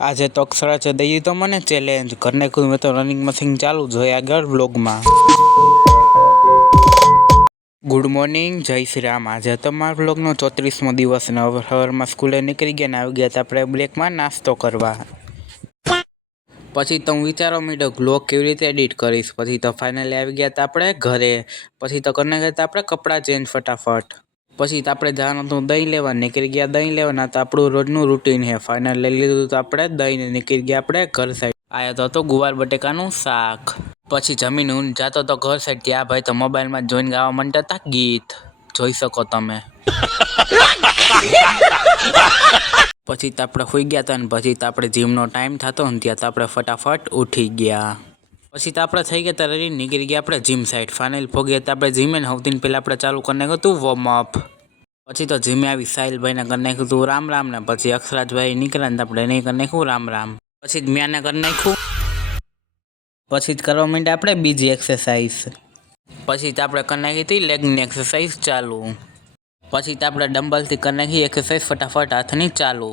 આજે તો અક્ષરા છે દઈ તો મને ચેલેન્જ ઘરને ખુદ મેં તો રનિંગ મશીન ચાલુ જોઈએ આગળ વ્લોગમાં। ગુડ મોર્નિંગ, જય શ્રી રામ। આજે તો મારા વ્લોગનો 34મો દિવસ ને હવે સવારમાં સ્કૂલે નીકળી ગયા ને આવી ગયા આપણે બ્રેકમાં નાસ્તો કરવા। પછી તો હું વિચારવા માંડ્યો વ્લોગ કેવી રીતે એડિટ કરીશ। પછી તો ફાઇનલી આવી ગયા હતા આપણે ઘરે। પછી તો કરીને ગયા હતા આપણે કપડાં ચેન્જ ફટાફટ। પછી તો આપણે જવાનું હતું દહીં લેવા, નીકળી ગયા દહીં લેવાના તો આપણું રોજનું રૂટીન છે। ફાઇનલ લઈ લીધું તો આપણે દહીં ને નીકળી ગયા આપણે ઘર સાઈડ। આયા તો હતું ગુવાર બટેકાનું શાક। પછી જમીન હું જાતો તો ઘર સાઈડ, ત્યાં ભાઈ તો મોબાઈલમાં જોઈને ગાવા માંડતા હતા ગીત, જોઈ શકો તમે। પછી તો આપણે સુઈ ગયા હતા ને પછી તો આપણે જીમનો ટાઈમ થતો ને ત્યાં તો આપણે ફટાફટ ઉઠી ગયા। પછી તો આપણે થઈ ગયા હતા રેડી, નીકળી ગયા આપણે જીમ સાઈડ। ફાઇનલ પહોંચ્યા હતા આપણે જીમે ને સૌથી પહેલાં આપણે ચાલુ કરી નાખ્યું હતું વોર્મઅપ। પછી તો જીમે આવી સાહિલભાઈને કરી નાખ્યું હતું રામ રામ ને પછી અક્ષરાજભાઈ નીકળ્યા ને આપણે નહીં કરી નાખ્યું રામ રામ। પછી જ મ્યાને કરી નાખ્યું। પછી જ કરવા માંડ્યા આપણે બીજી એક્સરસાઇઝ। પછી તો આપણે કરી નાખી હતી લેગની એક્સરસાઇઝ ચાલુ। પછી તો આપણે ડમ્બલથી કરી નાખી એક્સરસાઇઝ ફટાફટ હાથની ચાલુ।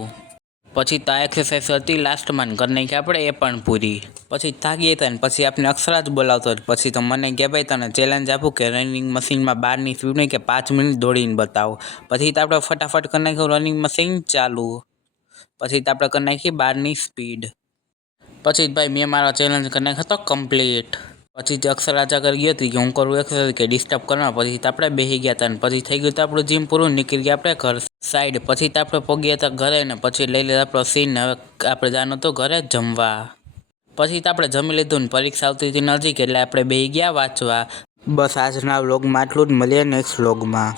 પછી તો આ એક્સરસાઇઝ હતી લાસ્ટમાં કરી નાખી આપણે એ પણ પૂરી। પછી થાકી હતા ને પછી આપણે અક્ષરા જ બોલાવતો પછી તો મને કે ભાઈ તને ચેલેન્જ આપું કે રનિંગ મશીનમાં 12ની સ્પીડ નહીં કે 5 મિનિટ દોડીને બતાવો। પછી તો આપણે ફટાફટ કરી નાખ્યું રનિંગ મશીન ચાલુ। પછી તો આપણે કરી નાખી 12ની સ્પીડ। પછી ભાઈ મેં મારો ચેલેન્જ કરી નાખ્યો હતો કમ્પ્લીટ। પછી જ અક્ષરા આગળ ગઈ હતી કે હું કરું એક્સરસાઇઝ કે ડિસ્ટર્બ કરવા। પછી તો આપણે બેસી ગયા હતા ને પછી થઈ ગયું હતું આપણું જીમ પૂરું, નીકળી ગયા આપણે ઘર સાઈડ। પછી તો આપણે પહોંચ્યા હતા ઘરે ને પછી લઈ લીધા આપણો સીન ને હવે આપણે જવાનું હતું ઘરે જમવા। પછી તો આપણે જમી લીધું ને પરીક્ષા આવતી હતી નજીક એટલે આપણે બેસી ગયા વાંચવા। બસ આજના વ્લોગમાં આટલું જ, મળીએ નેક્સ્ટ વ્લોગમાં।